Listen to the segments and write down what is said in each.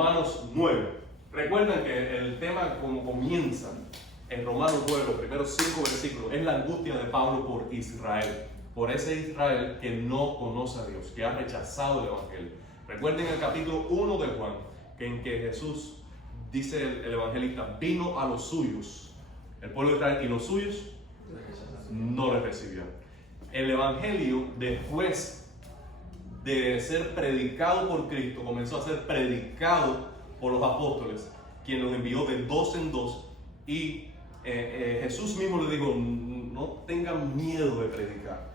Romanos 9. Recuerden que el tema como comienza en Romanos 9, los primeros 5 versículos, es la angustia de Pablo por Israel. Por ese Israel que no conoce a Dios, que ha rechazado el Evangelio. Recuerden el capítulo 1 de Juan, en que Jesús dice el evangelista, vino a los suyos, el pueblo de Israel, y los suyos no le recibieron. El Evangelio, después de ser predicado por Cristo, comenzó a ser predicado por los apóstoles, quien los envió de dos en dos, y Jesús mismo le dijo, no tengan miedo de predicar.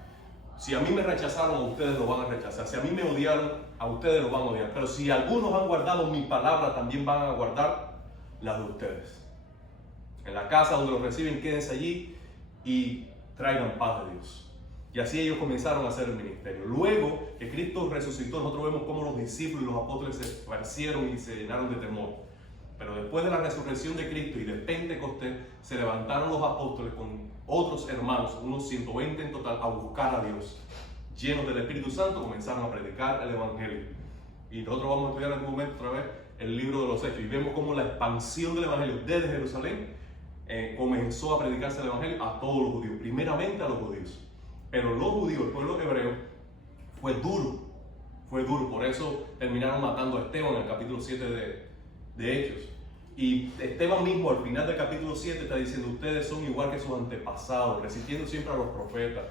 Si a mí me rechazaron, a ustedes lo van a rechazar. Si a mí me odiaron, a ustedes lo van a odiar. Pero si algunos han guardado mi palabra, también van a guardar las de ustedes. En la casa donde los reciben, quédense allí y traigan paz de Dios. Y así ellos comenzaron a hacer el ministerio. Luego que Cristo resucitó, nosotros vemos cómo los discípulos y los apóstoles se esparcieron y se llenaron de temor. Pero después de la resurrección de Cristo y de Pentecostés, se levantaron los apóstoles con otros hermanos, unos 120 en total, a buscar a Dios. Llenos del Espíritu Santo, comenzaron a predicar el Evangelio. Y nosotros vamos a estudiar en algún momento otra vez el libro de los Hechos. Y vemos cómo la expansión del Evangelio desde Jerusalén comenzó a predicarse el Evangelio a todos los judíos. Primeramente a los judíos. Pero los judíos, el pueblo hebreo, fue duro. Por eso terminaron matando a Esteban en el capítulo 7 de Hechos. Y Esteban mismo al final del capítulo 7 está diciendo, ustedes son igual que sus antepasados, resistiendo siempre a los profetas,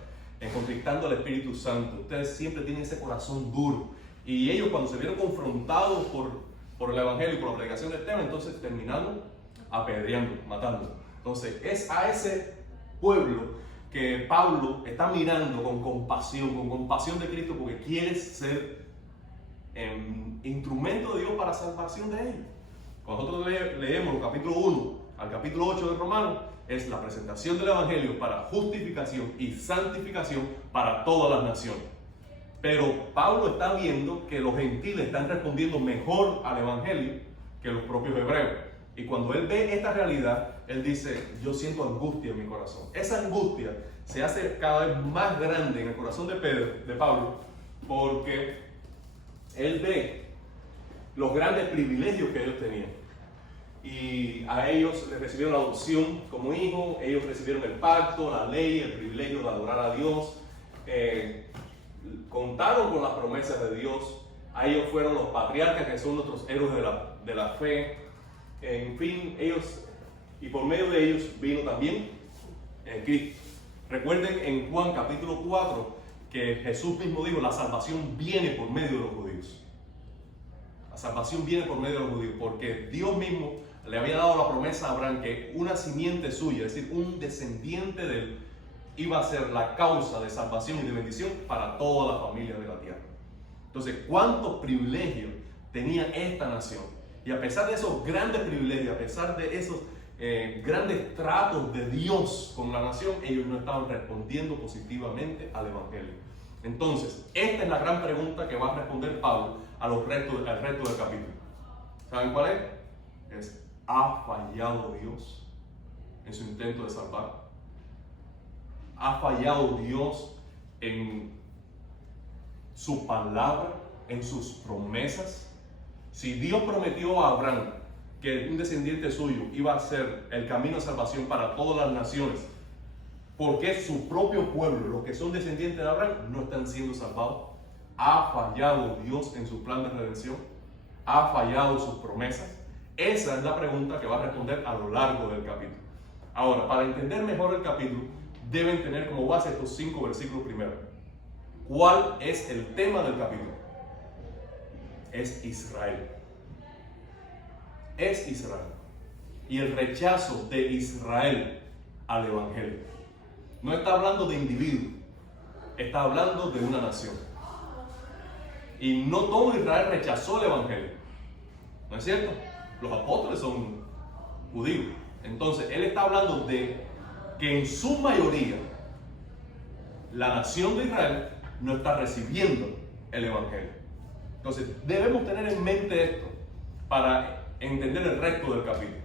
contristando al Espíritu Santo. Ustedes siempre tienen ese corazón duro. Y ellos cuando se vieron confrontados por el Evangelio y por la predicación de Esteban, entonces terminaron apedreando, matando. Entonces es a ese pueblo que Pablo está mirando con compasión de Cristo, porque quiere ser instrumento de Dios para salvación de ellos. Cuando nosotros leemos el capítulo 1 al capítulo 8 de Romanos, es la presentación del Evangelio para justificación y santificación para todas las naciones. Pero Pablo está viendo que los gentiles están respondiendo mejor al Evangelio que los propios hebreos. Y cuando él ve esta realidad, él dice, yo siento angustia en mi corazón. Esa angustia se hace cada vez más grande en el corazón de Pablo, porque él ve los grandes privilegios que ellos tenían. Y a ellos les recibieron la adopción como hijos, ellos recibieron el pacto, la ley, el privilegio de adorar a Dios, contaron con las promesas de Dios. A ellos fueron los patriarcas, que son nuestros héroes de la fe. En fin, ellos, y por medio de ellos vino también Cristo. Recuerden en Juan capítulo 4 que Jesús mismo dijo, la salvación viene por medio de los judíos. La salvación viene por medio de los judíos, porque Dios mismo le había dado la promesa a Abraham que una simiente suya, es decir, un descendiente de él, iba a ser la causa de salvación y de bendición para toda la familia de la tierra. Entonces, ¿cuántos privilegios tenía esta nación? Y a pesar de esos grandes privilegios, a pesar de esos grandes tratos de Dios con la nación, ellos no estaban respondiendo positivamente al Evangelio. Entonces, esta es la gran pregunta que va a responder Pablo al resto del capítulo. ¿Saben cuál es? ¿Ha fallado Dios en su intento de salvar? ¿Ha fallado Dios en su palabra, en sus promesas? Si Dios prometió a Abraham que un descendiente suyo iba a ser el camino de salvación para todas las naciones, ¿por qué su propio pueblo, los que son descendientes de Abraham, no están siendo salvados? ¿Ha fallado Dios en su plan de redención? ¿Ha fallado sus promesas? Esa es la pregunta que va a responder a lo largo del capítulo. Ahora, para entender mejor el capítulo, deben tener como base estos 5 versículos primero. ¿Cuál es el tema del capítulo? Es Israel. Es Israel. Y el rechazo de Israel al Evangelio. No está hablando de individuos, está hablando de una nación. Y no todo Israel rechazó el Evangelio. ¿No es cierto? Los apóstoles son judíos. Entonces, él está hablando de que en su mayoría la nación de Israel no está recibiendo el Evangelio. Entonces, debemos tener en mente esto para entender el resto del capítulo.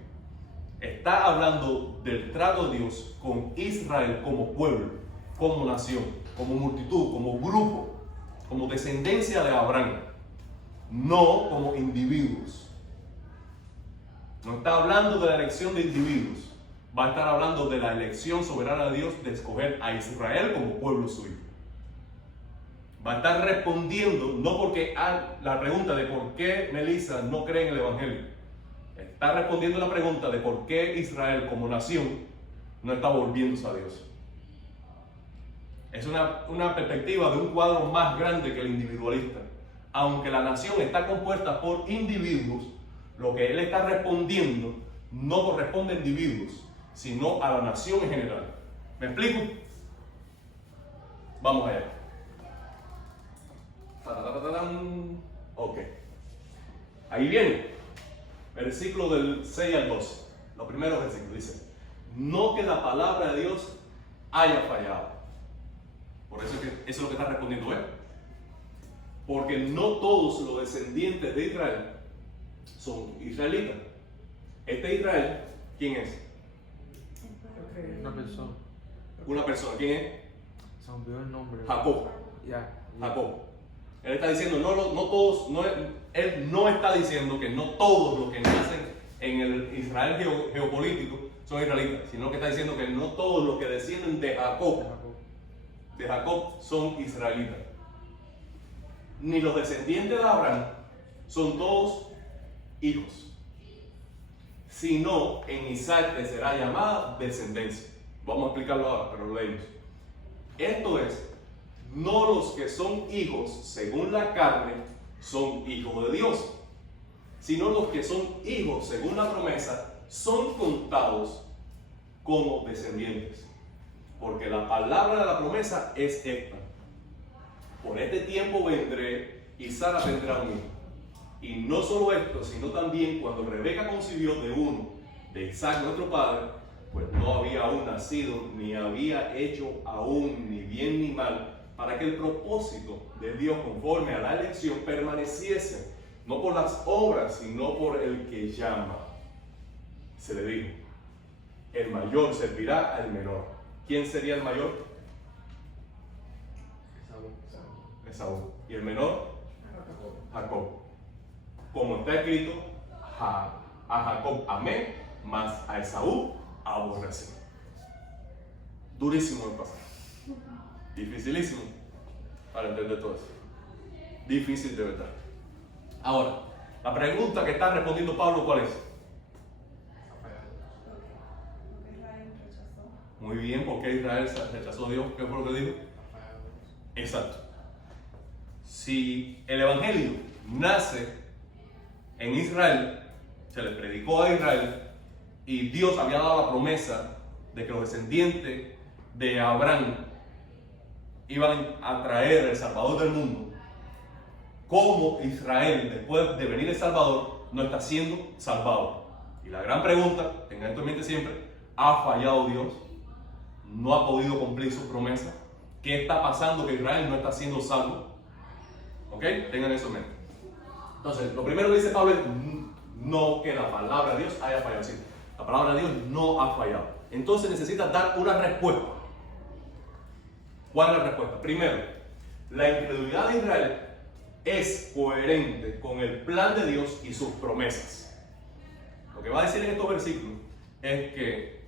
Está hablando del trato de Dios con Israel como pueblo, como nación, como multitud, como grupo, como descendencia de Abraham, no como individuos. No está hablando de la elección de individuos. Va a estar hablando de la elección soberana de Dios de escoger a Israel como pueblo suyo. Va a estar respondiendo, no porque la pregunta de por qué Melissa no cree en el Evangelio. Está respondiendo la pregunta de por qué Israel como nación no está volviéndose a Dios. Es una perspectiva de un cuadro más grande que el individualista. Aunque la nación está compuesta por individuos, lo que él está respondiendo no corresponde a individuos, sino a la nación en general. ¿Me explico? Vamos allá. Ok. Ahí viene. Versículo del 6 al 12. Los primeros versículos dicen: no que la palabra de Dios haya fallado. Por eso es lo que está respondiendo él. Porque no todos los descendientes de Israel son israelitas. Este Israel, ¿quién es? Una persona. Una persona. ¿Quién es? Se me olvidó el nombre. Jacob. Ya. Jacob. Él está diciendo, no todos, él no está diciendo que no todos los que nacen en el Israel geopolítico son israelitas, sino que está diciendo que no todos los que descienden de Jacob son israelitas. Ni los descendientes de Abraham son todos hijos, sino en Isaac te será llamada descendencia. Vamos a explicarlo ahora, pero lo leemos. Esto es, no los que son hijos según la carne son hijos de Dios, sino los que son hijos según la promesa son contados como descendientes. Porque la palabra de la promesa es esta: por este tiempo vendré y Sara tendrá un hijo. Y no solo esto, sino también cuando Rebeca concibió de uno, de Isaac nuestro padre, pues no había aún nacido, ni había hecho aún ni bien ni mal, para que el propósito de Dios conforme a la elección permaneciese, no por las obras, sino por el que llama. Se le dijo: el mayor servirá al menor. ¿Quién sería el mayor? Esaú. ¿Y el menor? Jacob. Como está escrito, a Jacob amé, mas a Esaú aborrecí. Durísimo el pasaje. Dificilísimo para entender todo eso. Difícil de verdad. Ahora, la pregunta que está respondiendo Pablo, ¿cuál es? Muy bien, ¿por qué Israel rechazó a Dios? ¿Qué fue lo que dijo? Exacto. Si el Evangelio nace en Israel, se le predicó a Israel y Dios había dado la promesa de que los descendientes de Abraham iban a traer el Salvador del mundo, ¿cómo Israel, después de venir el Salvador, no está siendo salvado? Y la gran pregunta, tengan esto en mente siempre: ¿ha fallado Dios? ¿No ha podido cumplir sus promesas? ¿Qué está pasando que Israel no está siendo salvo? ¿Ok? Tengan eso en mente. Entonces, lo primero que dice Pablo es no que la palabra de Dios haya fallado. Sí, la palabra de Dios no ha fallado. Entonces necesita dar una respuesta. ¿Cuál es la respuesta? Primero, la incredulidad de Israel es coherente con el plan de Dios y sus promesas. Lo que va a decir en estos versículos es que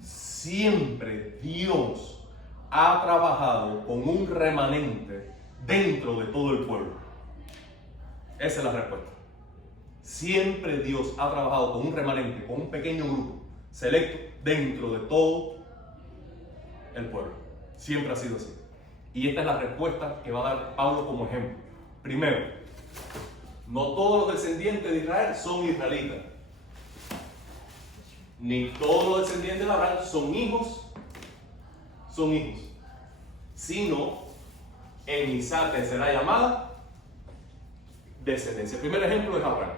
siempre Dios ha trabajado con un remanente dentro de todo el pueblo. Esa es la respuesta. Siempre Dios ha trabajado con un remanente, con un pequeño grupo selecto dentro de todo el pueblo. Siempre ha sido así. Y esta es la respuesta que va a dar Pablo como ejemplo. Primero, no todos los descendientes de Israel son israelitas. Ni todos los descendientes de Abraham son hijos, sino en Isaac será llamada descendencia. El primer ejemplo es Abraham.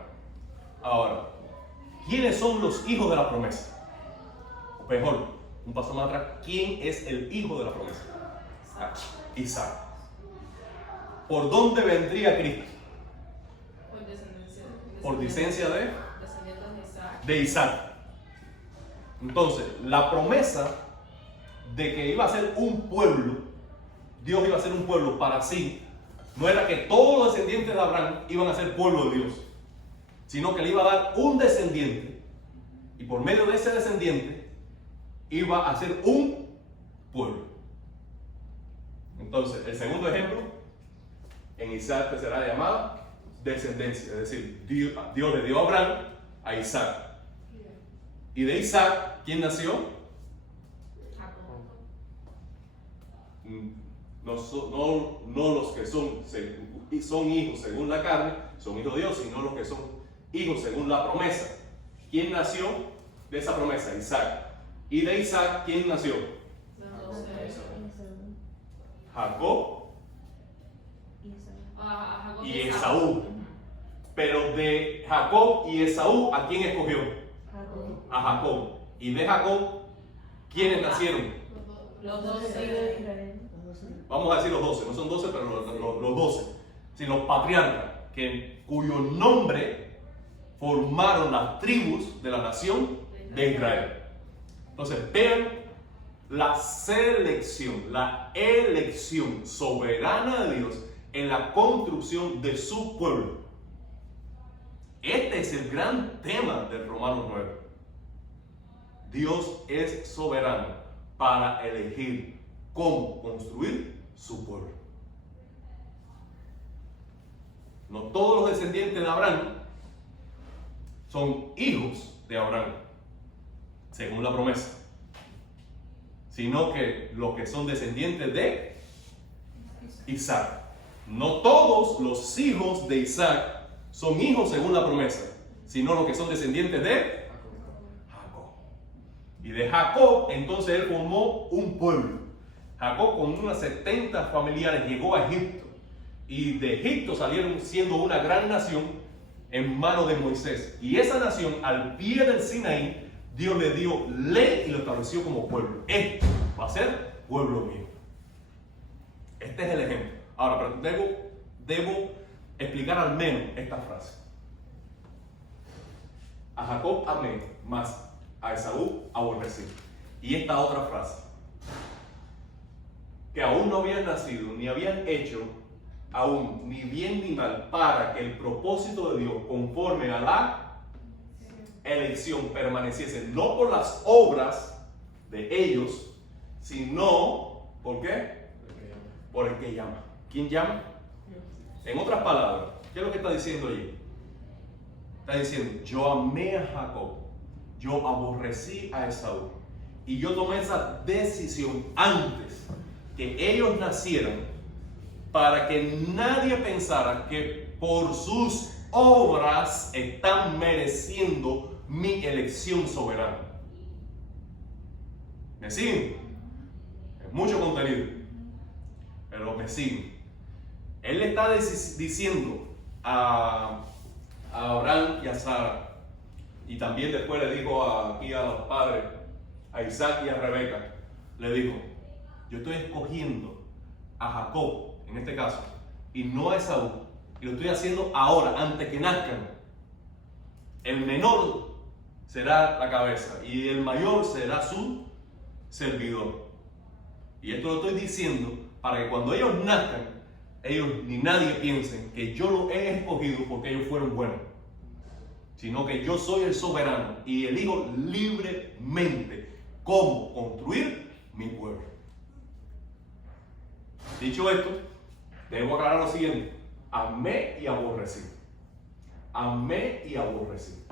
Ahora, ¿quiénes son los hijos de la promesa? O mejor, un paso más atrás, ¿quién es el hijo de la promesa? Isaac. ¿Por dónde vendría Cristo? Por descendencia de Isaac. Entonces, la promesa de que iba a ser un pueblo, Dios iba a ser un pueblo para sí, no era que todos los descendientes de Abraham iban a ser pueblo de Dios, sino que le iba a dar un descendiente, y por medio de ese descendiente iba a ser un pueblo. Entonces, el segundo ejemplo, en Isaac será llamada descendencia, es decir, Dios le dio a Abraham a Isaac. Y de Isaac, ¿quién nació? No los que son hijos según la carne, son hijos de Dios, sino los que son hijos según la promesa. ¿Quién nació de esa promesa? Isaac. Y de Isaac, ¿quién nació? Jacob y Esaú. Pero de Jacob y Esaú, ¿a quién escogió? A Jacob. Y de Jacob, ¿quiénes nacieron? Los 12 hijos de Israel. Vamos a decir los 12, no son 12, pero los 12. Sino los patriarcas, cuyo nombre formaron las tribus de la nación de Israel. Entonces, vean la selección, la elección soberana de Dios en la construcción de su pueblo. Este es el gran tema del Romanos 9. Dios es soberano para elegir cómo construir su pueblo. No todos los descendientes de Abraham son hijos de Abraham, según la promesa, sino que los que son descendientes de Isaac. No todos los hijos de Isaac son hijos según la promesa, sino los que son descendientes de Jacob. Y de Jacob, entonces él formó un pueblo. Jacob, con unas 70 familiares, llegó a Egipto. Y de Egipto salieron siendo una gran nación en manos de Moisés. Y esa nación, al pie del Sinaí, Dios le dio ley y lo estableció como pueblo. Esto va a ser pueblo mío. Este es el ejemplo. Ahora, pero debo explicar al menos esta frase. A Jacob amé, mas a Esaú aborrecí. Y esta otra frase, que aún no habían nacido, ni habían hecho aún ni bien ni mal, para que el propósito de Dios, conforme a la elección, permaneciese no por las obras de ellos, sino, ¿por qué? Por el que llama. ¿Quién llama? En otras palabras, ¿qué es lo que está diciendo allí? Está diciendo, yo amé a Jacob, yo aborrecí a Esaú, y yo tomé esa decisión antes que ellos nacieran, para que nadie pensara que por sus obras están mereciendo mi elección soberana. ¿Me siguen? Es mucho contenido, pero me siguen. Él le está diciendo a Abraham y a Sara, y también después le dijo aquí a los padres, a Isaac y a Rebeca, le dijo, yo estoy escogiendo a Jacob, en este caso, y no a Esaú, y lo estoy haciendo ahora, antes que nazcan. El menor será la cabeza y el mayor será su servidor. Y esto lo estoy diciendo para que cuando ellos nazcan, ellos ni nadie piensen que yo los he escogido porque ellos fueron buenos, sino que yo soy el soberano y elijo libremente cómo construir mi pueblo. Dicho esto, debo aclarar lo siguiente: amé y aborrecí. Amé y aborrecí.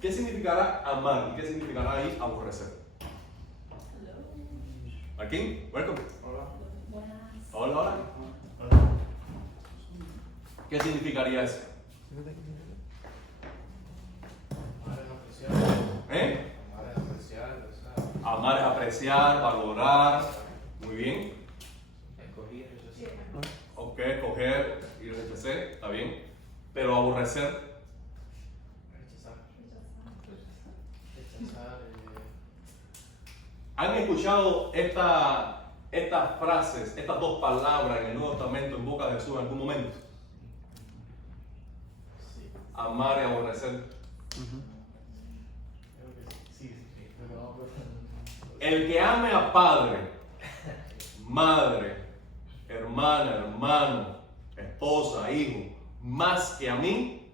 ¿Qué significará amar y qué significará ahí aborrecer? Aquí, welcome. Hola, hola. ¿Qué significaría eso? ¿Eh? Amar es apreciar, valorar. Muy bien. Ok, coger y rechazar, está bien. Pero aborrecer. ¿Han escuchado estas frases, estas dos palabras en el Nuevo Testamento en boca de Jesús en algún momento? Sí. Amar y aborrecer. El que ame a padre, madre, hermana, hermano, esposa, hijo, más que a mí,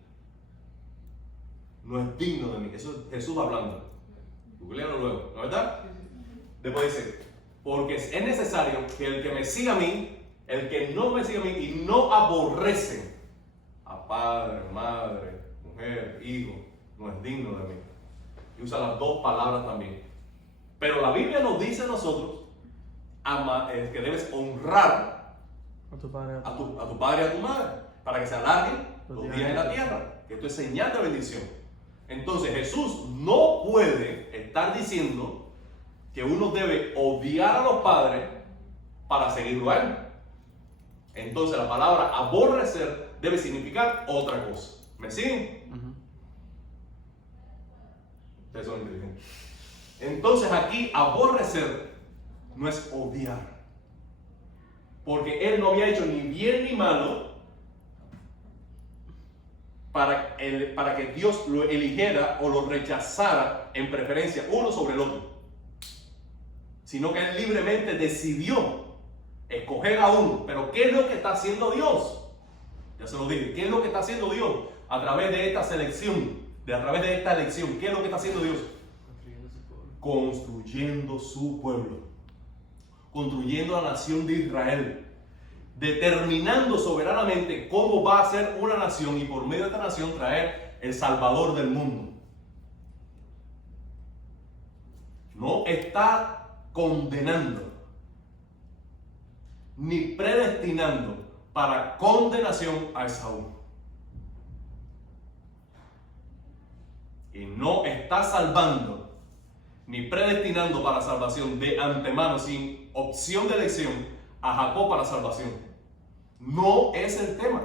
no es digno de mí. Eso es Jesús hablando. Googlealo luego, ¿no es verdad? Después dice, porque es necesario que el que me siga a mí, el que no me siga a mí y no aborrece a padre, madre, mujer, hijo, no es digno de mí. Y usa las dos palabras también. Pero la Biblia nos dice a nosotros que debes honrar A tu padre. a tu padre y a tu madre para que se alarguen los días en la tierra. Que esto es señal de bendición. Entonces Jesús no puede estar diciendo que uno debe odiar a los padres para seguirlo a él. Entonces la palabra aborrecer debe significar otra cosa. ¿Me siguen? Ustedes son inteligentes. Entonces aquí aborrecer no es odiar. Porque él no había hecho ni bien ni malo para que Dios lo eligiera o lo rechazara en preferencia uno sobre el otro. Sino que él libremente decidió escoger a uno. Pero ¿qué es lo que está haciendo Dios? Ya se lo dije. ¿Qué es lo que está haciendo Dios a través de esta selección? A través de esta elección. ¿Qué es lo que está haciendo Dios? Construyendo su pueblo. Construyendo la nación de Israel. Determinando soberanamente cómo va a ser una nación y por medio de esta nación traer el Salvador del mundo. No está condenando ni predestinando para condenación a Esaú. Y no está salvando ni predestinando para salvación de antemano, sin opción de elección, a Jacob para salvación. No es el tema.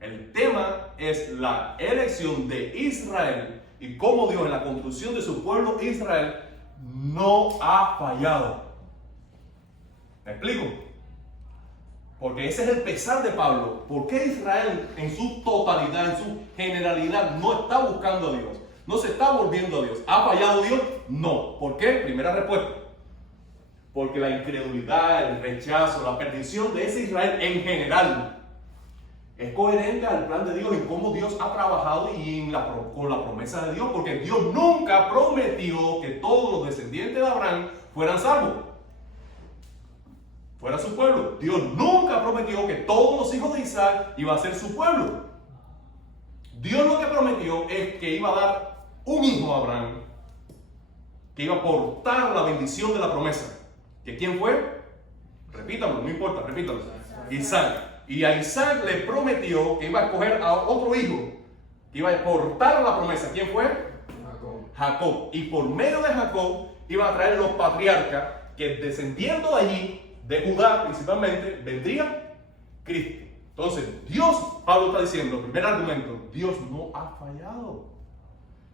El tema es la elección de Israel y cómo Dios en la construcción de su pueblo Israel no ha fallado. ¿Me explico? Porque ese es el pesar de Pablo. ¿Por qué Israel en su totalidad, en su generalidad, no está buscando a Dios? No se está volviendo a Dios. ¿Ha fallado Dios? No. ¿Por qué? Primera respuesta. Porque la incredulidad, el rechazo, la perdición de ese Israel en general es coherente al plan de Dios en cómo Dios ha trabajado y con la promesa de Dios. Porque Dios nunca prometió que todos los descendientes de Abraham fueran salvos. Fuera su pueblo. Dios nunca prometió que todos los hijos de Isaac iban a ser su pueblo. Dios lo que prometió es que iba a dar un hijo a Abraham, que iba a portar la bendición de la promesa. ¿Que quién fue? Repítalo, no importa, repítalo. Isaac. Y a Isaac le prometió que iba a escoger a otro hijo, que iba a portar la promesa. ¿Quién fue? Jacob. Y por medio de Jacob iba a traer los patriarcas, que descendiendo de allí, de Judá principalmente, vendría Cristo. Entonces, Dios, Pablo está diciendo, primer argumento, Dios no ha fallado.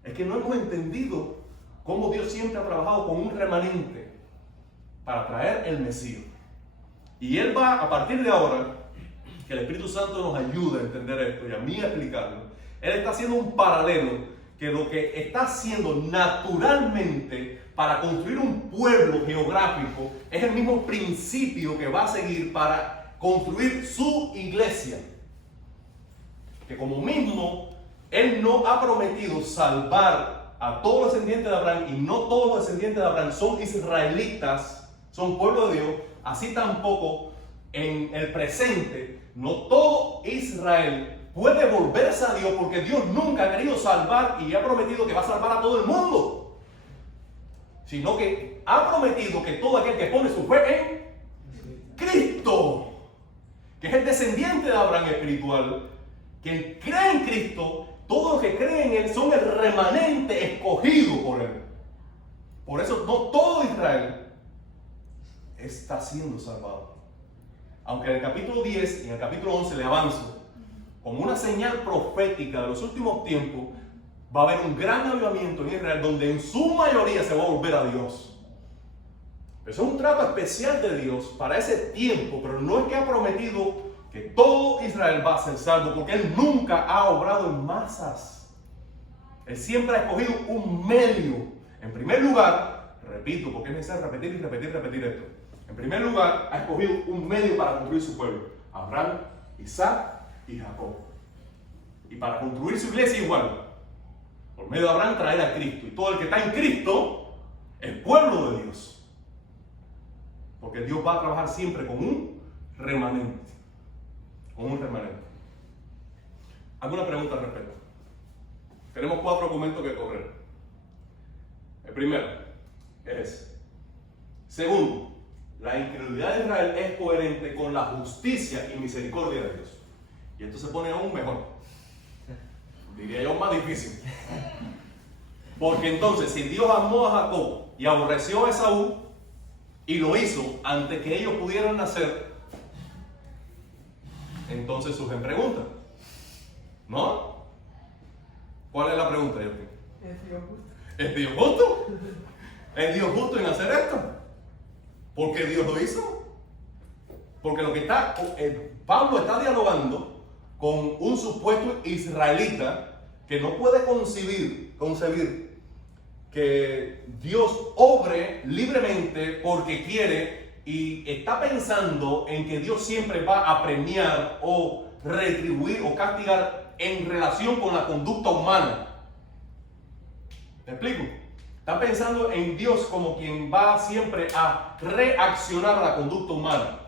Es que no hemos entendido cómo Dios siempre ha trabajado con un remanente para traer el Mesías. Y Él va, a partir de ahora, que el Espíritu Santo nos ayude a entender esto y a mí a explicarlo, Él está haciendo un paralelo que lo que está haciendo naturalmente para construir un pueblo geográfico es el mismo principio que va a seguir para construir su iglesia. Que como mismo Él no ha prometido salvar a todos los descendientes de Abraham y no todos los descendientes de Abraham son israelitas, son pueblo de Dios, así tampoco en el presente no todo Israel puede volverse a Dios porque Dios nunca ha querido salvar y ha prometido que va a salvar a todo el mundo, sino que ha prometido que todo aquel que pone su fe en Cristo, que es el descendiente de Abraham espiritual, que cree en Cristo, todos los que creen en Él son el remanente escogido por Él. Por eso no todo Israel está siendo salvado. Aunque en el capítulo 10 y en el capítulo 11 le avanzo, como una señal profética de los últimos tiempos, va a haber un gran avivamiento en Israel donde en su mayoría se va a volver a Dios. Eso es un trato especial de Dios para ese tiempo, pero no es que ha prometido que todo Israel va a ser salvo, porque Él nunca ha obrado en masas. Él siempre ha escogido un medio. En primer lugar, repito, porque es necesario repetir y repetir esto. En primer lugar, ha escogido un medio para construir su pueblo, Abraham Isaac y Jacob. Y para construir su iglesia igual, por medio de Abraham traer a Cristo. Y todo el que está en Cristo es pueblo de Dios. Porque Dios va a trabajar siempre con un remanente. Con un remanente. ¿Alguna pregunta al respecto? Tenemos 4 argumentos que correr. El primero es: segundo, la incredulidad de Israel es coherente con la justicia y misericordia de Dios. Y esto se pone aún mejor. Diría yo más difícil. Porque entonces, si Dios amó a Jacob y aborreció a Esaú, y lo hizo antes que ellos pudieran nacer, entonces surgen preguntas. ¿No? ¿Cuál es la pregunta, Joaquín? ¿Es Dios justo? ¿Es Dios justo? ¿Es Dios justo en hacer esto? ¿Por qué Dios lo hizo? Porque lo que está, Pablo está dialogando con un supuesto israelita que no puede concebir que Dios obre libremente porque quiere, y está pensando en que Dios siempre va a premiar o retribuir o castigar en relación con la conducta humana. ¿Me explico? Está pensando en Dios como quien va siempre a reaccionar a la conducta humana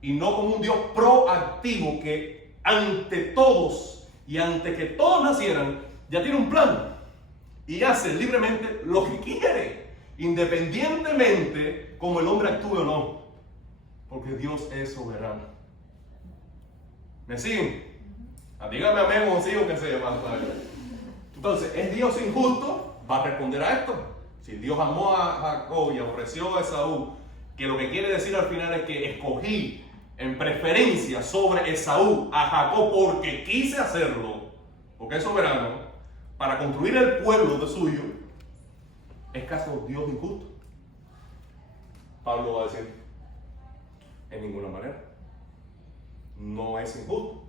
y no como un Dios proactivo que ante todos y antes que todos nacieran ya tiene un plan y hace libremente lo que quiere, independientemente como el hombre actúe o no, porque Dios es soberano. ¿Me siguen? Dígame amén o sí o que sea. Entonces, ¿es Dios injusto? Va a responder a esto. Si Dios amó a Jacob y aborreció a Esaú, que lo que quiere decir al final es que escogí en preferencia sobre Esaú a Jacob porque quise hacerlo, porque es soberano, para construir el pueblo de suyo, ¿es caso Dios injusto? Pablo va a decir, en ninguna manera. No es injusto.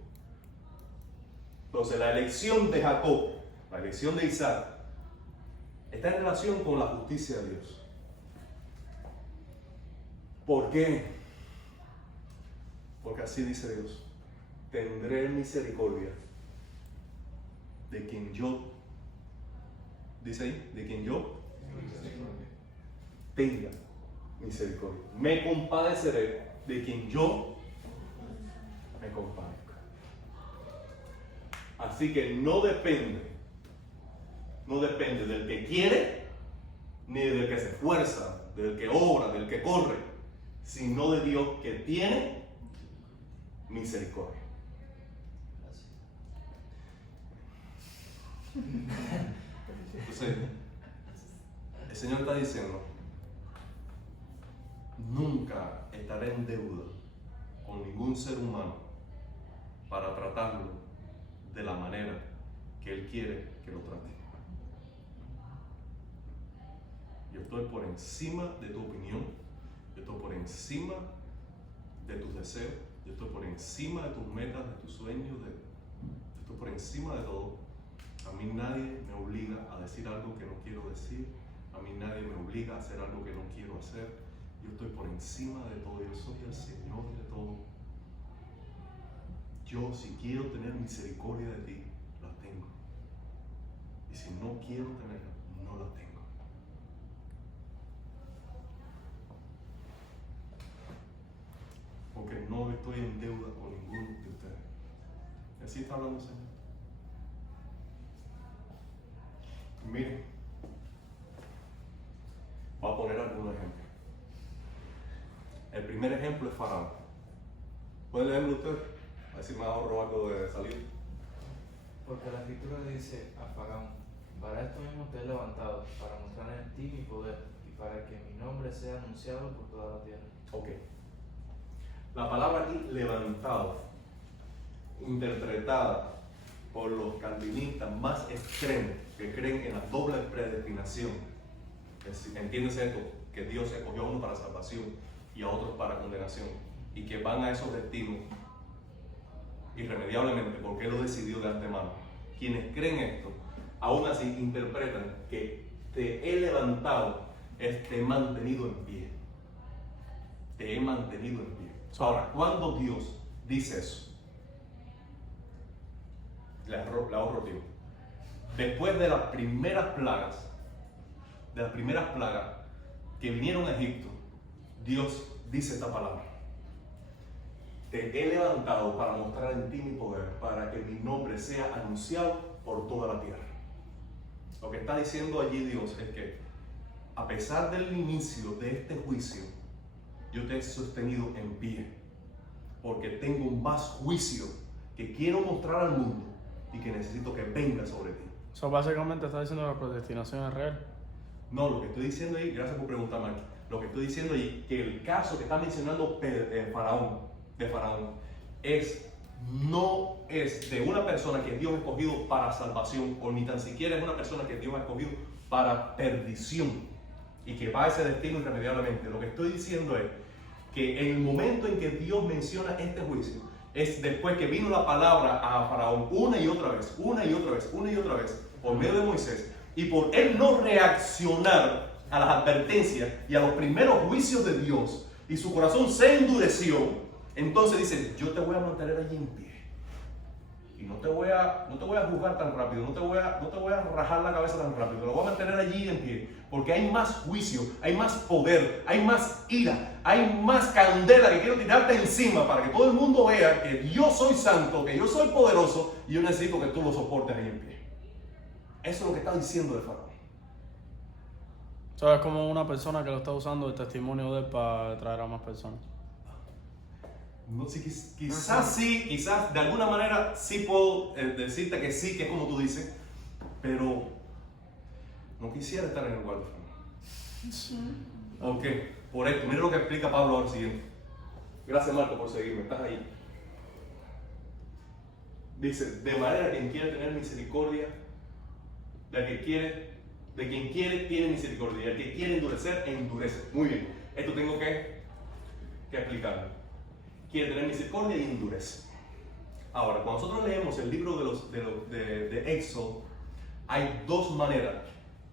Entonces la elección de Jacob, la elección de Isaac, está en relación con la justicia de Dios. ¿Por qué? Porque así dice Dios: tendré misericordia de quien yo, dice ahí, de quien yo tenga misericordia. Me compadeceré de quien yo me compadezca. Así que no depende del que quiere, ni del que se esfuerza, del que obra, del que corre, sino de Dios que tiene misericordia. Entonces, el Señor está diciendo: nunca estaré en deuda con ningún ser humano para tratarlo de la manera que Él quiere que lo trate. Yo estoy por encima de tu opinión, yo estoy por encima de tus deseos, yo estoy por encima de tus metas, de tus sueños, yo estoy por encima de todo. A mí nadie me obliga a decir algo que no quiero decir, a mí nadie me obliga a hacer algo que no quiero hacer. Yo estoy por encima de todo, yo soy el Señor de todo. Yo, si quiero tener misericordia de ti, la tengo. Y si no quiero tenerla, no la tengo. Porque no estoy en deuda con ninguno de ustedes. Y así está hablando el Señor. Miren, voy a poner algunos ejemplos. El primer ejemplo es Faraón. ¿Pueden leerlo ustedes? A ver si me ahorro algo de salir. Porque la escritura dice a Faraón: para esto mismo te he levantado, para mostrar en ti mi poder y para que mi nombre sea anunciado por toda la tierra. Ok. La palabra aquí, levantado, interpretada por los calvinistas más extremos que creen en la doble predestinación. Entiéndese esto, que Dios escogió a uno para salvación y a otros para condenación, y que van a esos destinos irremediablemente porque Él lo decidió de antemano. Quienes creen esto, aún así interpretan que te he levantado, es te he mantenido en pie. Te he mantenido en pie. Ahora, ¿cuándo Dios dice eso? le ahorro tiempo. Después de las primeras plagas, que vinieron a Egipto, Dios dice esta palabra: te he levantado para mostrar en ti mi poder, para que mi nombre sea anunciado por toda la tierra. Lo que está diciendo allí Dios es que a pesar del inicio de este juicio, yo te he sostenido en pie, porque tengo más juicio que quiero mostrar al mundo y que necesito que venga sobre ti. Eso básicamente está diciendo que la predestinación es real. No, lo que estoy diciendo ahí, gracias por preguntarme aquí, lo que estoy diciendo ahí, que el caso que está mencionando Faraón, no es de una persona que Dios ha escogido para salvación, o ni tan siquiera es una persona que Dios ha escogido para perdición y que va a ese destino irremediablemente. Lo que estoy diciendo es que en el momento en que Dios menciona este juicio, es después que vino la palabra a Faraón una y otra vez, por medio de Moisés, y por él no reaccionar a las advertencias y a los primeros juicios de Dios, y su corazón se endureció, entonces dice: yo te voy a mantener allí en pie, y no te voy a juzgar tan rápido, no te voy a rajar la cabeza tan rápido, lo voy a mantener allí en pie, porque hay más juicio, hay más poder, hay más ira, hay más candela que quiero tirarte encima para que todo el mundo vea que yo soy santo, que yo soy poderoso, y yo necesito que tú lo soportes ahí en pie. Eso es lo que está diciendo el Faraón. O sea, es como una persona que lo está usando el testimonio de él para traer a más personas. No, sí, quizás de alguna manera sí puedo decirte que sí, que es como tú dices, pero no quisiera estar en el lugar de Faraón. ¿Por qué? Por esto, mira lo que explica Pablo ahora siguiente. Gracias, Marco, por seguirme, estás ahí. Dice: de manera que quien quiere tener misericordia, de quien quiere tiene misericordia, y el que quiere endurecer, endurece. Muy bien, esto tengo que explicarlo. Quiere tener misericordia y endurece. Ahora, cuando nosotros leemos el libro de Éxodo, hay dos maneras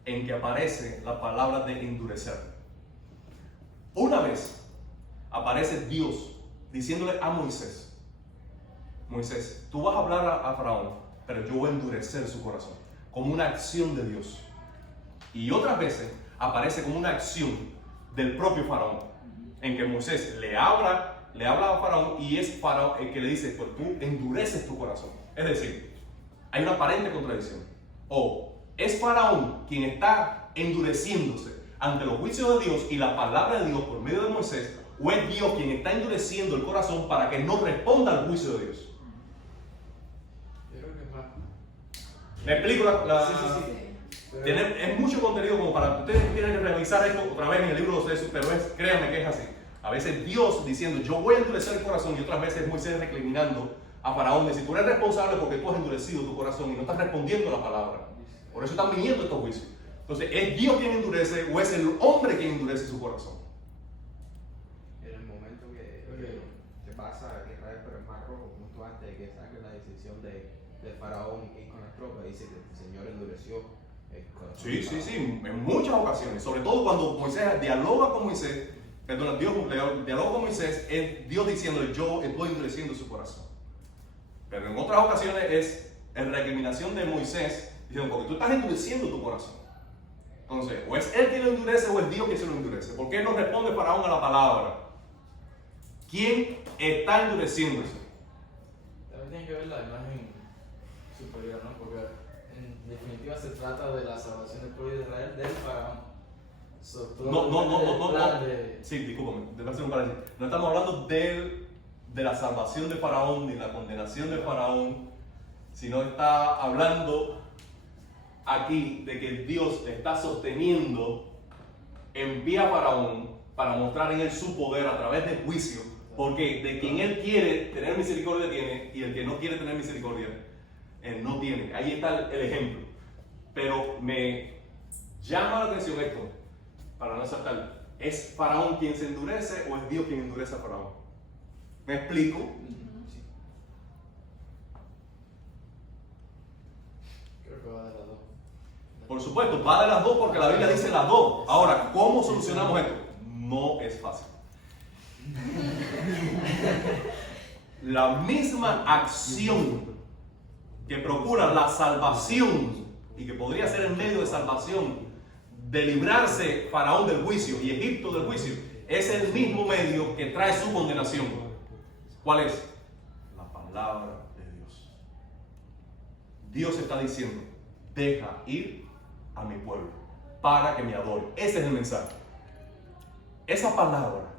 en que aparece la palabra de endurecer. Una vez aparece Dios diciéndole a Moisés: Moisés, tú vas a hablar a Faraón, pero yo voy a endurecer su corazón, como una acción de Dios. Y otras veces aparece como una acción del propio Faraón, en que Moisés le habla a Faraón, y es Faraón el que le dice: pues tú endureces tu corazón. Es decir, hay una aparente contradicción. O es Faraón quien está endureciéndose ante los juicios de Dios y la palabra de Dios por medio de Moisés, o es Dios quien está endureciendo el corazón para que no responda al juicio de Dios. Yo creo que es más. ¿Me explico? Sí. Pero... Es mucho contenido como para ustedes tienen que revisar esto otra vez en el libro de Jesús, pero créanme que es así. A veces Dios diciendo: yo voy a endurecer el corazón, y otras veces Moisés recriminando a Faraón, diciendo: tú eres responsable porque tú has endurecido tu corazón y no estás respondiendo a la palabra. Por eso están viniendo estos juicios. Entonces, ¿es Dios quien endurece o es el hombre quien endurece su corazón? En el momento que pasa en Israel por el Mar Rojo, justo antes de que saque la decisión de Faraón y con las tropas, dice que el Señor endureció el corazón. Sí, en muchas ocasiones, sobre todo cuando Moisés dialoga con Moisés, Dios dialoga con Moisés, es Dios diciéndole: yo estoy endureciendo su corazón. Pero en otras ocasiones es en recriminación de Moisés, diciendo: porque tú estás endureciendo tu corazón. Entonces, o es él quien lo endurece o es Dios quien se lo endurece. ¿Por qué no responde Faraón a la palabra? ¿Quién está endureciéndose? También tiene que ver la imagen superior, ¿no? Porque en definitiva se trata de la salvación del pueblo de Israel del Faraón. No. Sí, discúlpame, debe hacer un paréntesis. No estamos hablando de la salvación de Faraón ni la condenación de Faraón, sino está hablando aquí de que Dios está sosteniendo en pie a Faraón para mostrar en él su poder a través del juicio, porque de quien él quiere tener misericordia tiene, y el que no quiere tener misericordia no tiene. Ahí está el ejemplo. Pero me llama la atención esto, para no saltar: ¿es Faraón quien se endurece o es Dios quien endurece a Faraón? ¿Me explico? Sí. Creo que va de las dos. Por supuesto, va de las dos porque la Biblia dice las dos. Ahora, ¿cómo solucionamos esto? No es fácil. La misma acción que procura la salvación y que podría ser el medio de salvación, de librarse Faraón del juicio y Egipto del juicio, es el mismo medio que trae su condenación. ¿Cuál es? La palabra de Dios. Dios está diciendo: deja ir a mi pueblo para que me adore. Ese es el mensaje. Esa palabra,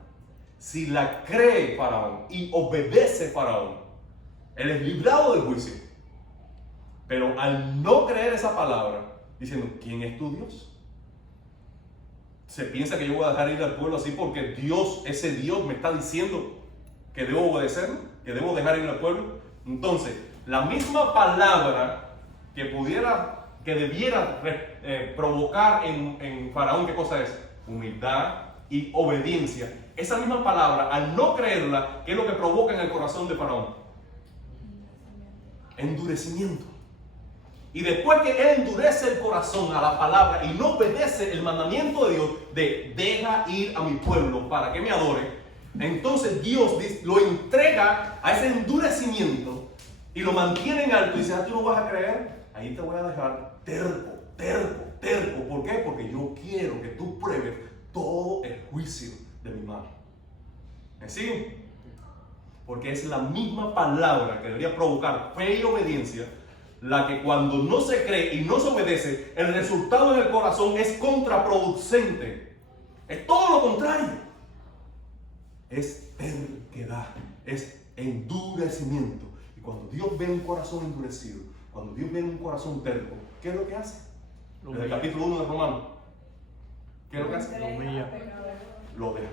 si la cree Faraón y obedece Faraón, él es librado del juicio. Pero al no creer esa palabra, diciendo: ¿quién es tu Dios? Se piensa que yo voy a dejar ir al pueblo así porque Dios, ese Dios, me está diciendo que debo obedecerlo, que debo dejar ir al pueblo. Entonces, la misma palabra que debiera provocar en Faraón, ¿qué cosa es? Humildad y obediencia. Esa misma palabra, al no creerla, ¿qué es lo que provoca en el corazón de Faraón? Endurecimiento. Y después que él endurece el corazón a la palabra y no obedece el mandamiento de Dios de deja ir a mi pueblo para que me adore, entonces Dios lo entrega a ese endurecimiento y lo mantiene en alto y dice: ¿tú no vas a creer? Ahí te voy a dejar terco. ¿Por qué? Porque yo quiero que tú pruebes todo el juicio de mi mano. ¿Me siguen? Porque es la misma palabra que debería provocar fe y obediencia, la que cuando no se cree y no se obedece, el resultado en el corazón es contraproducente. Es todo lo contrario. Es terquedad, es endurecimiento. Y cuando Dios ve un corazón endurecido, cuando Dios ve un corazón terco, ¿qué es lo que hace? Desde el capítulo 1 de Romanos, ¿qué es lo que hace? Lo humilla. Lo deja.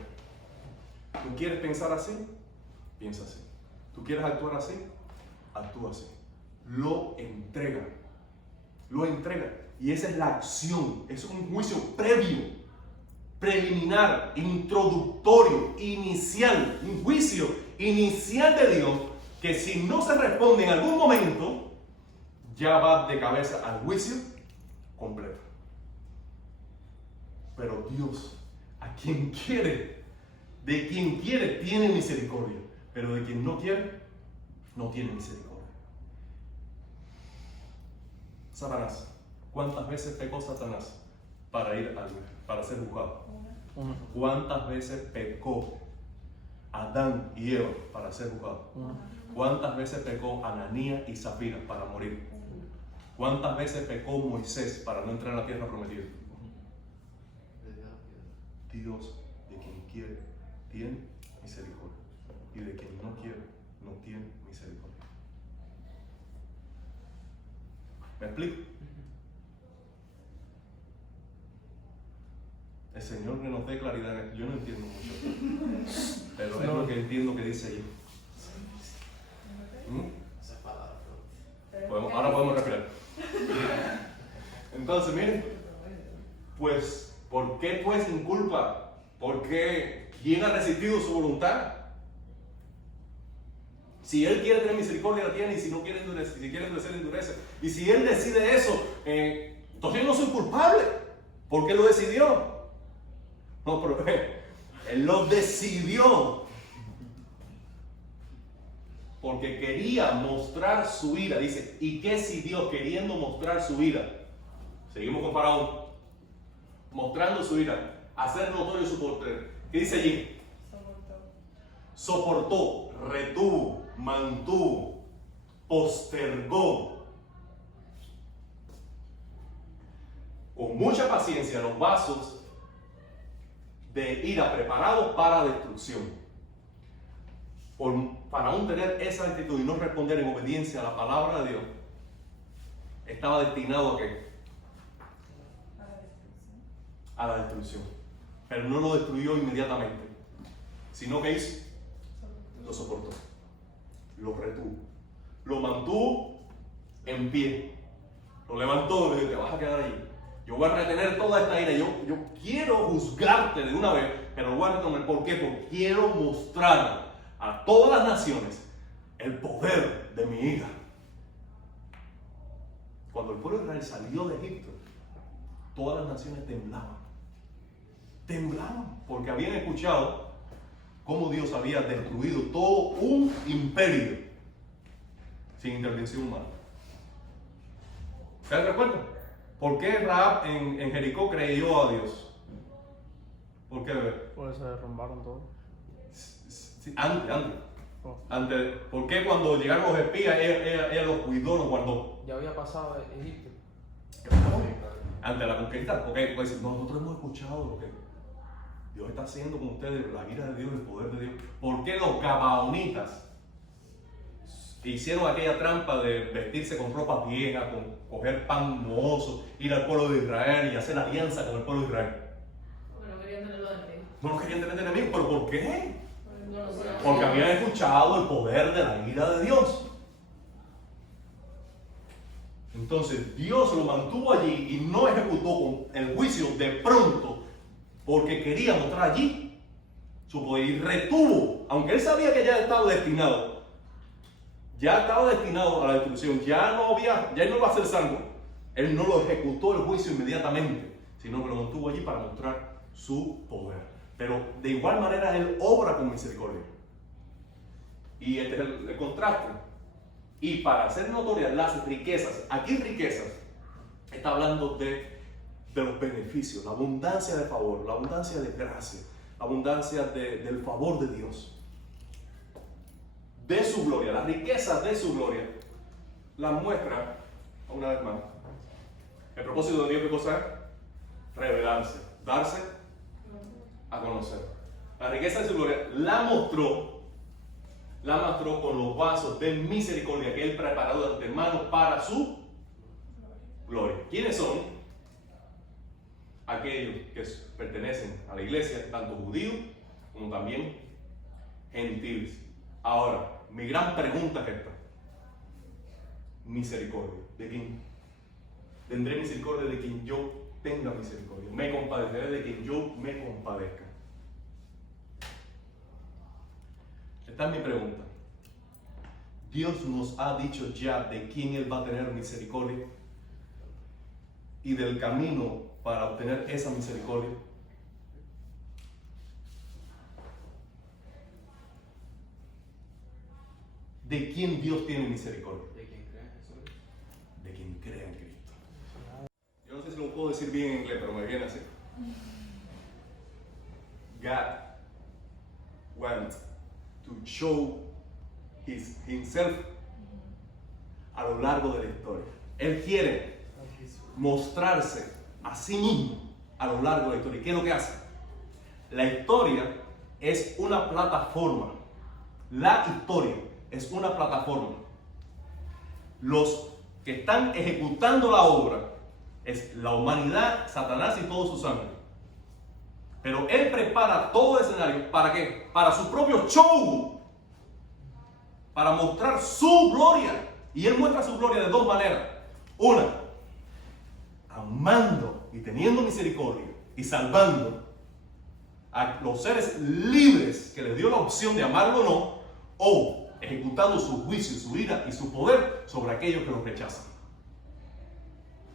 ¿Tú quieres pensar así? Piensa así. ¿Tú quieres actuar así? Actúa así. Lo entrega. Lo entrega. Y esa es la acción. Es un juicio previo, preliminar, introductorio, inicial. Un juicio inicial de Dios que si no se responde en algún momento, ya va de cabeza al juicio completo. Pero Dios, a quien quiere, de quien quiere, tiene misericordia. Pero de quien no quiere, no tiene misericordia. Satanás, ¿cuántas veces pecó Satanás para ser juzgado? Una. ¿Cuántas veces pecó Adán y Eva para ser juzgados? Una. ¿Cuántas veces pecó Ananías y Zafira para morir? ¿Cuántas veces pecó Moisés para no entrar en la tierra prometida? Dios, de quien quiere, tiene misericordia. Y de quien no quiere, no tiene misericordia. ¿Me explico? El Señor que nos dé claridad. Yo no entiendo mucho, pero es lo que entiendo que dice ahí. Ahora podemos respirar. Entonces, miren, pues, ¿por qué pues sin culpa? Porque ¿quién ha resistido su voluntad? Si Él quiere tener misericordia, la tiene, y si no quiere endurecer, si quiere endurecer, endurece. Y si Él decide eso, entonces yo no soy culpable, porque Él lo decidió. No, pero Él lo decidió porque quería mostrar su ira. Dice, ¿y qué si Dios, queriendo mostrar su ira? Seguimos con Faraón, mostrando su ira, hacer notorio su poder. ¿Qué dice allí? Soportó, retuvo, mantuvo, postergó con mucha paciencia los vasos de ira preparados para destrucción. Por Faraón tener esa actitud y no responder en obediencia a la palabra de Dios, estaba destinado ¿a qué? A la destrucción. Pero no lo destruyó inmediatamente, sino que hizo, lo soportó, lo retuvo, lo mantuvo en pie, lo levantó y le dijo, te vas a quedar allí. Yo voy a retener toda esta ira. Yo quiero juzgarte de una vez, pero lo voy a retener. ¿Por qué? Porque quiero mostrar a todas las naciones el poder de mi ira. Cuando el pueblo de Israel salió de Egipto, todas las naciones temblaban. Temblaban porque habían escuchado cómo Dios había destruido todo un imperio sin intervención humana. ¿Se recuerdan? ¿Por qué Rahab en Jericó creyó a Dios? ¿Por qué, bebé? Pues se derrumbaron todo. Sí, antes. Oh. ¿Por qué cuando llegaron los espías ella los cuidó, los guardó? Ya había pasado de Egipto. Ante la conquista, porque pues, nosotros hemos escuchado lo que Dios está haciendo con ustedes, la ira de Dios, el poder de Dios. ¿Por qué los gabaonitas hicieron aquella trampa de vestirse con ropa vieja, con coger pan mohoso, ir al pueblo de Israel y hacer alianza con el pueblo de Israel? Porque no querían tenerlo de enemigo. No los querían tener de enemigos, ¿pero por qué? Porque Porque habían escuchado el poder de la ira de Dios. Entonces Dios lo mantuvo allí y no ejecutó con el juicio de pronto porque quería mostrar allí su poder y retuvo, aunque él sabía que ya estaba destinado a la destrucción, ya él no iba a ser salvo, él no lo ejecutó el juicio inmediatamente, sino que lo mantuvo allí para mostrar su poder. Pero de igual manera él obra con misericordia. Y este es el contraste. Y para hacer notorias las riquezas, aquí riquezas, está hablando de los beneficios, la abundancia de favor, la abundancia de gracia, la abundancia del favor de Dios, de su gloria, las riquezas de su gloria, las muestra una vez más. El propósito de Dios, ¿qué cosa es? Revelarse, darse a conocer. La riqueza de su gloria la mostró con los vasos de misericordia que él preparó de antemano para su gloria. ¿Quiénes son? Aquellos que pertenecen a la iglesia, tanto judíos como también gentiles. Ahora, mi gran pregunta es esta: misericordia. ¿De quién? Tendré misericordia de quien yo tenga misericordia. Me compadeceré de quien yo me compadezca. Esta es mi pregunta. Dios nos ha dicho ya de quién Él va a tener misericordia y del camino para obtener esa misericordia. ¿De quién Dios tiene misericordia? ¿De quién cree en Jesús? De quien cree en Cristo. Yo no sé si lo puedo decir bien en inglés, pero me viene así. God went to show himself a lo largo de la historia. Él quiere mostrarse a sí mismo a lo largo de la historia. ¿Y qué es lo que hace? La historia es una plataforma. La historia es una plataforma. Los que están ejecutando la obra es la humanidad, Satanás y todos sus ángeles. Pero él prepara todo el escenario, ¿para qué? Para su propio show, para mostrar su gloria. Y él muestra su gloria de dos maneras. Una, amando y teniendo misericordia y salvando a los seres libres que les dio la opción de amarlo o no, o ejecutando su juicio, su ira y su poder sobre aquellos que los rechazan.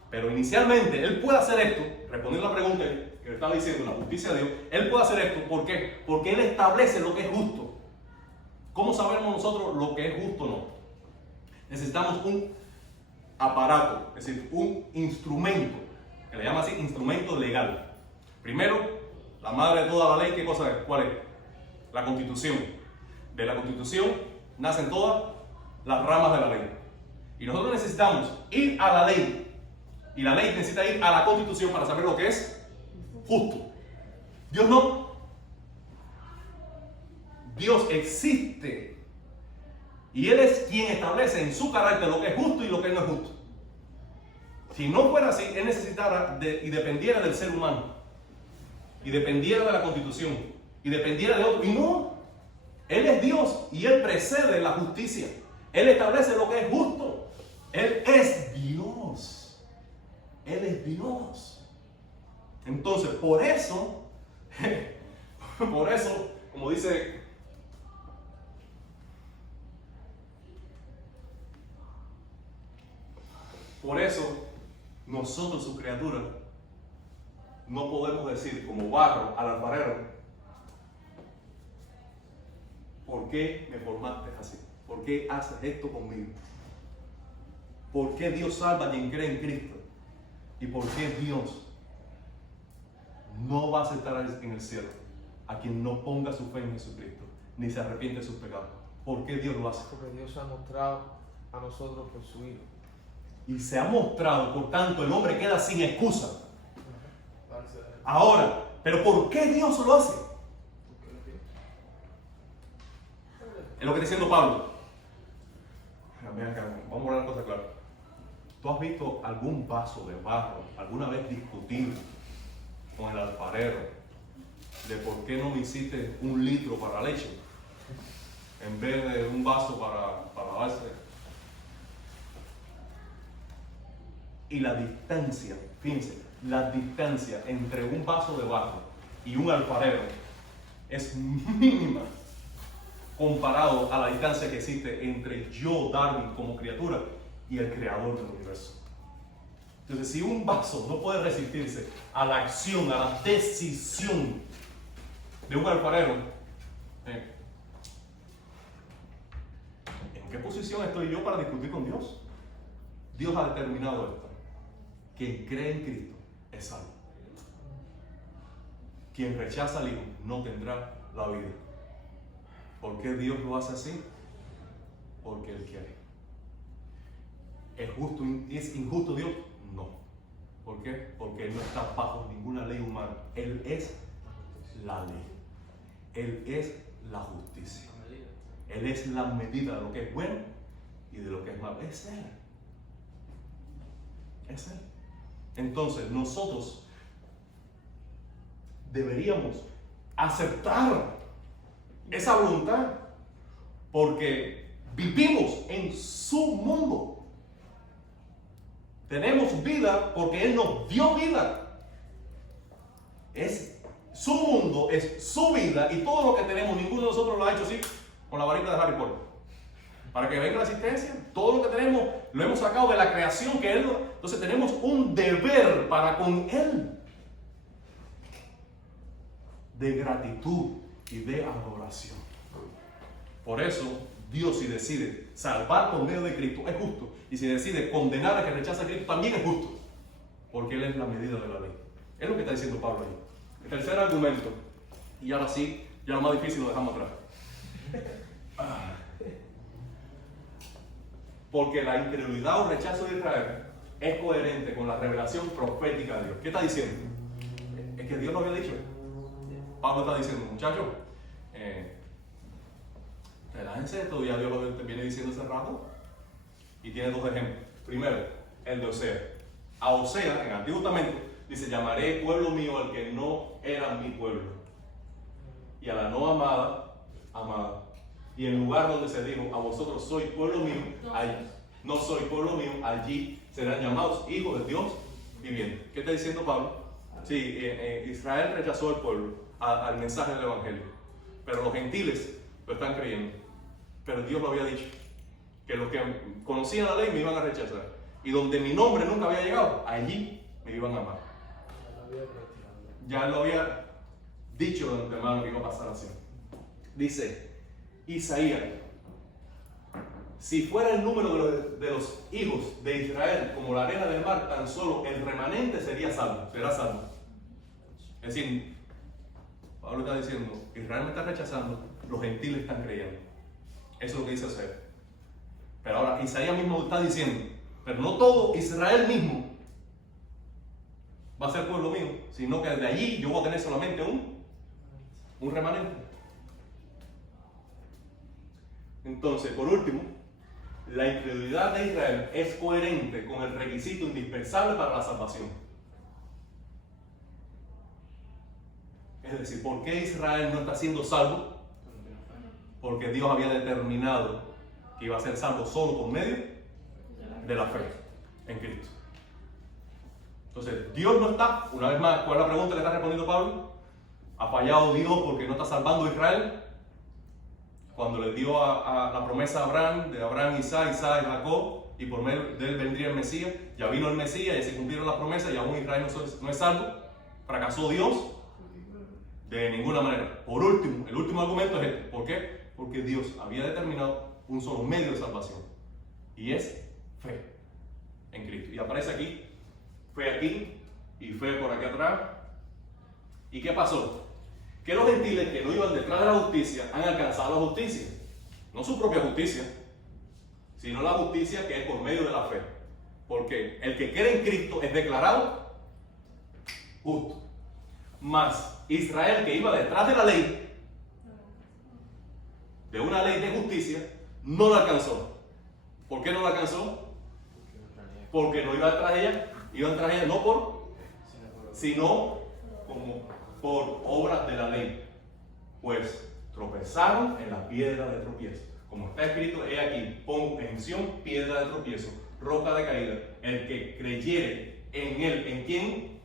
Pero inicialmente él puede hacer esto, respondiendo a la pregunta que le estaba diciendo, la justicia de Dios, él puede hacer esto, ¿por qué? Porque él establece lo que es justo. ¿Cómo sabemos nosotros lo que es justo o no? Necesitamos un aparato, es decir, un instrumento, que le llama así, instrumento legal. Primero, la madre de toda la ley, ¿qué cosa es? ¿Cuál es? La Constitución. De la Constitución nacen todas las ramas de la ley. Y nosotros necesitamos ir a la ley. Y la ley necesita ir a la Constitución para saber lo que es justo. Dios no. Dios existe. Y Él es quien establece en su carácter lo que es justo y lo que no es justo. Si no fuera así, Él necesitara y dependiera del ser humano. Y dependiera de la Constitución. Y dependiera de otro. Y no. Él es Dios y Él precede la justicia. Él establece lo que es justo. Él es Dios. Él es Dios. Entonces, por eso, como dice, por eso, nosotros, sus criaturas, no podemos decir como barro al alfarero: ¿por qué me formaste así? ¿Por qué haces esto conmigo? ¿Por qué Dios salva a quien cree en Cristo? ¿Y por qué Dios no va a aceptar en el cielo a quien no ponga su fe en Jesucristo, ni se arrepiente de sus pecados? ¿Por qué Dios lo hace? Porque Dios ha mostrado a nosotros por su Hijo. Y se ha mostrado, por tanto, el hombre queda sin excusa. Darse de él. Ahora, ¿pero por qué Dios lo hace? Porque lo quiere. Es lo que está diciendo Pablo. Ven acá, vamos a poner una cosa clara. ¿Tú has visto algún vaso de barro alguna vez discutir con el alfarero de por qué no me hiciste 1 litro para leche en vez de un vaso para lavarse? Y la distancia, fíjense, la distancia entre un vaso de barro y un alfarero es mínima comparado a la distancia que existe entre yo, Darwin, como criatura, y el creador del universo. Entonces, si un vaso no puede resistirse a la acción, a la decisión de un alfarero, ¿en qué posición estoy yo para discutir con Dios? Dios ha determinado esto. Quien cree en Cristo es salvo. Quien rechaza al Hijo no tendrá la vida. ¿Por qué Dios lo hace así? Porque Él quiere. ¿Es injusto Dios? No. ¿Por qué? Porque Él no está bajo ninguna ley humana. Él es la ley. Él es la justicia. Él es la medida de lo que es bueno y de lo que es malo. Es Él. Es Él. Entonces nosotros deberíamos aceptar esa voluntad porque vivimos en su mundo. Tenemos vida porque Él nos dio vida. Es su mundo, es su vida, y todo lo que tenemos, ninguno de nosotros lo ha hecho así con la varita de Harry Potter. Para que venga la asistencia, todo lo que tenemos lo hemos sacado de la creación que Él. Entonces tenemos un deber para con Él de gratitud y de adoración. Por eso Dios, si decide salvar por medio de Cristo, es justo. Y si decide condenar a que rechaza a Cristo, también es justo. Porque Él es la medida de la ley. Es lo que está diciendo Pablo ahí. El tercer argumento, y ahora sí, ya lo más difícil lo dejamos atrás. Porque la incredulidad o rechazo de Israel es coherente con la revelación profética de Dios. ¿Qué está diciendo? Es que Dios lo había dicho. Pablo está diciendo, muchachos, relájense, todavía Dios lo viene diciendo hace rato. Y tiene 2 ejemplos. Primero, el de Osea. A Osea, en el Antiguo Testamento, dice, llamaré pueblo mío al que no era mi pueblo. Y a la no amada, amada. Y en lugar donde se dijo, a vosotros sois pueblo mío, allí, no soy pueblo mío, allí serán llamados hijos de Dios viviente. ¿Qué está diciendo Pablo? Sí, Israel rechazó al pueblo, al mensaje del Evangelio. Pero los gentiles lo están creyendo. Pero Dios lo había dicho, que los que conocían la ley me iban a rechazar. Y donde mi nombre nunca había llegado, allí me iban a amar. Ya lo había dicho de antemano que iba a pasar así. Dice Isaías, si fuera el número de los hijos de Israel como la arena del mar, tan solo el remanente sería salvo, será salvo. Es decir, Pablo está diciendo, Israel me está rechazando, los gentiles están creyendo. Eso es lo que dice Isaías. Pero ahora Isaías mismo está diciendo, pero no todo Israel mismo va a ser pueblo mío, sino que de allí yo voy a tener solamente un remanente. Entonces, por último, la incredulidad de Israel es coherente con el requisito indispensable para la salvación. Es decir, ¿por qué Israel no está siendo salvo? Porque Dios había determinado que iba a ser salvo solo por medio de la fe en Cristo. Entonces, Dios no está, una vez más, ¿cuál es la pregunta que está respondiendo Pablo? ¿Ha fallado Dios porque no está salvando a Israel? Cuando le dio a la promesa a Abraham, de Abraham, Isaac y Jacob, y por medio de él vendría el Mesías, ya vino el Mesías, ya se cumplieron las promesas y aún Israel no es salvo. ¿Fracasó Dios? De ninguna manera. Por último, el último argumento es este. ¿Por qué? Porque Dios había determinado un solo medio de salvación, y es fe. en Cristo. Y aparece aquí, fue aquí y fue por aquí atrás. ¿Y qué pasó? Que los gentiles que no iban detrás de la justicia han alcanzado la justicia. No su propia justicia, sino la justicia que es por medio de la fe. Porque el que cree en Cristo es declarado justo. Mas Israel, que iba detrás de la ley, de una ley de justicia, no la alcanzó. ¿Por qué no la alcanzó? Porque no iba detrás de ella, iba detrás de ella no por, sino como por obras de la ley. Pues tropezaron en la piedra de tropiezo. Como está escrito, he aquí, pongo en Sión piedra de tropiezo, roca de caída. El que creyere en él, ¿en quién?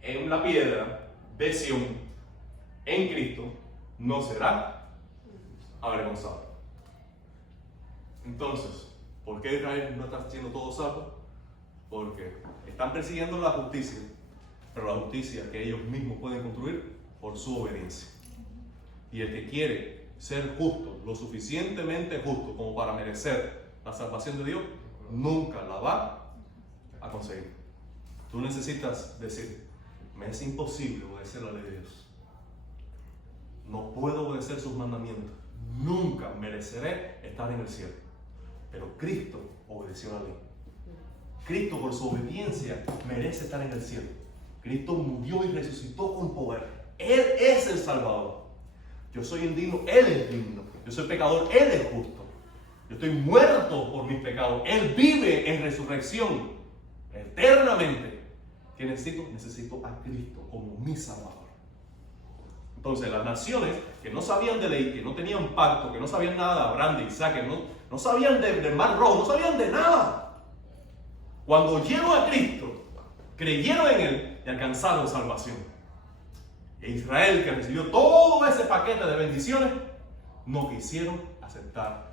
En la piedra de Sión, en Cristo, no será avergonzado. Entonces, ¿por qué Israel no está siendo todo salvo? Porque están persiguiendo la justicia, pero la justicia que ellos mismos pueden construir por su obediencia. Y el que quiere ser justo, lo suficientemente justo como para merecer la salvación de Dios, nunca la va a conseguir. Tú necesitas decir, me es imposible obedecer la ley de Dios. No puedo obedecer sus mandamientos. Nunca mereceré estar en el cielo. Pero Cristo obedeció la ley. Cristo por su obediencia merece estar en el cielo. Cristo murió y resucitó con poder. Él es el Salvador. Yo soy indigno, Él es digno. Yo soy pecador, Él es justo. Yo estoy muerto por mis pecados. Él vive en resurrección eternamente. ¿Qué necesito? Necesito a Cristo como mi Salvador. Entonces las naciones que no sabían de ley, que no tenían pacto, que no sabían nada de Abraham, de Isaac, que no sabían del Mar Rojo, no sabían de nada. Cuando oyeron a Cristo, creyeron en Él y alcanzaron salvación. E Israel, que recibió todo ese paquete de bendiciones, no quisieron aceptar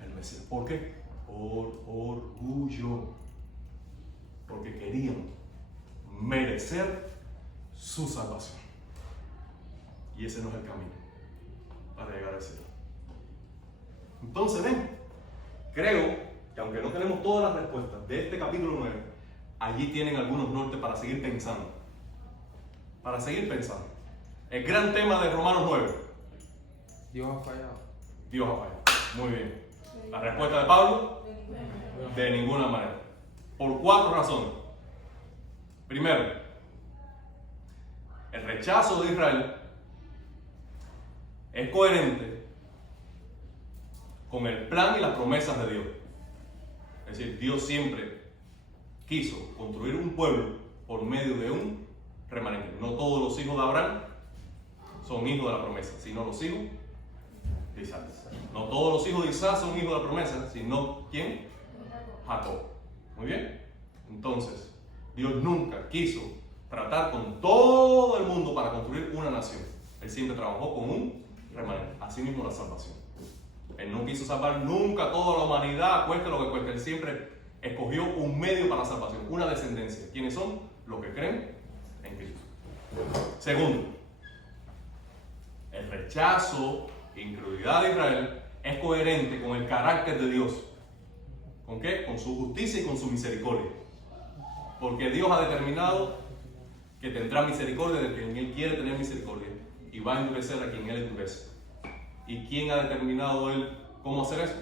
el Mesías. ¿Por qué? Por orgullo. Porque querían merecer su salvación. Y ese no es el camino para llegar al cielo. Entonces, ven, creo que aunque no tenemos todas las respuestas de este capítulo 9, allí tienen algunos nortes para seguir pensando. Para seguir pensando. El gran tema de Romanos 9. Dios ha fallado. Dios ha fallado. Muy bien. La respuesta de Pablo, de ninguna manera. Por 4 razones. Primero, el rechazo de Israel es coherente con el plan y las promesas de Dios. Es decir, Dios siempre quiso construir un pueblo por medio de un remanente. No todos los hijos de Abraham son hijos de la promesa, sino los hijos de Isaac. No todos los hijos de Isaac son hijos de la promesa, sino ¿quién? Jacob. Muy bien. Entonces, Dios nunca quiso tratar con todo el mundo para construir una nación. Él siempre trabajó con un remanente. Así mismo la salvación. Él no quiso salvar nunca a toda la humanidad, cueste lo que cueste. Él siempre escogió un medio para la salvación, una descendencia. ¿Quiénes son? Los que creen en Cristo. Segundo, el rechazo e incredulidad de Israel es coherente con el carácter de Dios. ¿Con qué? Con su justicia y con su misericordia. Porque Dios ha determinado que tendrá misericordia de quien Él quiere tener misericordia y va a endurecer a quien Él endurece. ¿Y quién ha determinado Él cómo hacer eso?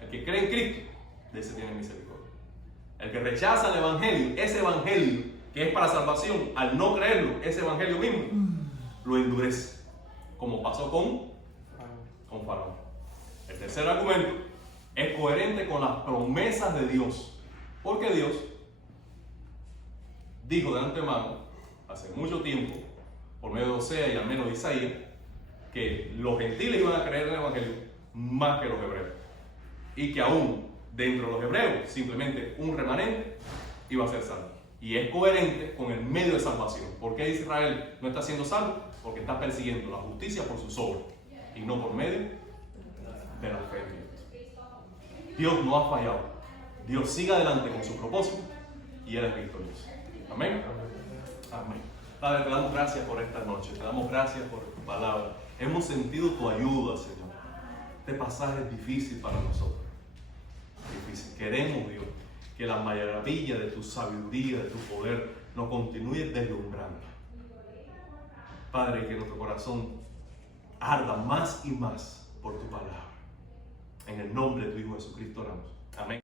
El que cree en Cristo, de ese tiene misericordia. El que rechaza el Evangelio, ese Evangelio que es para salvación, al no creerlo, ese Evangelio mismo, lo endurece. Como pasó con Faraón. El tercer argumento es coherente con las promesas de Dios. Porque Dios dijo de antemano, hace mucho tiempo, por medio de Osea y al menos de Isaías, que los gentiles iban a creer en el Evangelio más que los hebreos. Y que aún dentro de los hebreos, simplemente un remanente iba a ser salvo. Y es coherente con el medio de salvación. ¿Por qué Israel no está siendo salvo? Porque está persiguiendo la justicia por sus obras y no por medio de la fe en Dios. Dios no ha fallado. Dios sigue adelante con su propósito y Él es victorioso. Amén. Amén. Padre, te damos gracias por esta noche. Te damos gracias por tu palabra. Hemos sentido tu ayuda, Señor. Este pasaje es difícil para nosotros. Difícil. Queremos, Dios, que la maravilla de tu sabiduría, de tu poder, nos continúe deslumbrando. Padre, que nuestro corazón arda más y más por tu palabra. En el nombre de tu Hijo Jesucristo oramos. Amén.